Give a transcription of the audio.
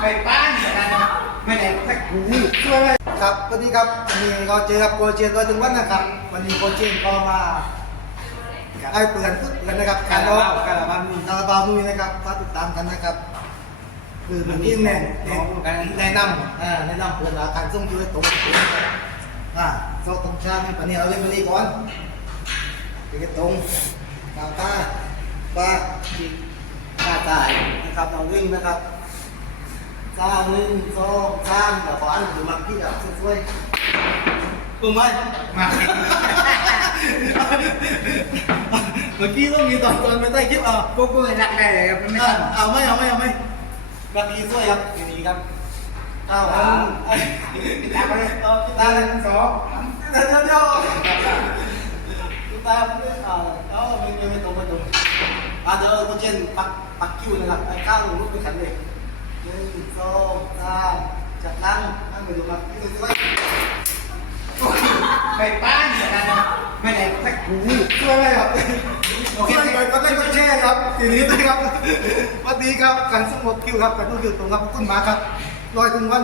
ไปป้านนะครับไม่ได้สักหูช่วยไหมครับสวัสดีครับวันนี้ก็เจอกับโกเจนตัวถึงวันนะครับ วันนี้โกเจนก็มาไอ้เปลือนเปลือนนะครับการเราเล่าการเล่ามีคาราบาวนุ้ยนะครับฝากติดตามกันนะครับ คือมันนี่แน่แน่แนะนำอ่าแนะนำเพื่อนการส่งยูตรงตรงอ่าโซตรงชาติปันนี้เราเล่นมันนี้ก่อนไปกันตรงตาตาปาจิก ตาตายนะครับเราเล่นนะครับสามหนึ่งสองสามแต่ขออันถือมาพี่แบบสวยๆปึ้มไหมมาเมื่อกี้ต้องมีตอนตอนไม่ได้คลิปอะพวกกูรักได้เลยครับไม่เอาต้องเอาไหม่เอาไหม่เอาไหม่บักดีสวยครับทีนี้ครับเอาเอาไอ้ตาไปเลยเอาพี่ตาตาเลหนึ่ยงสองเดี๋ยวเดี๋ยวเดี๋ยวพี่ตาเอาเอาไม่ไม่ไม่ตรงไม่ตรงอะเดี๋ยว โคเจนปักปักคิวนะครับไอ้ข้างลุกไปขันเลยหนึ่งสองสามจากนั่งนั่งไปดูมาพี่สวยไปป้านเหมือนกันนะครับไม่ได้สักหูช่วยไหมครับโอเคก็ได้ก็แช่ครับทีนี้นะครับสวัสดีครับการสมบคิวครับการต้องคิวตรงครับขอบคุณมากครับลอยถึงวัน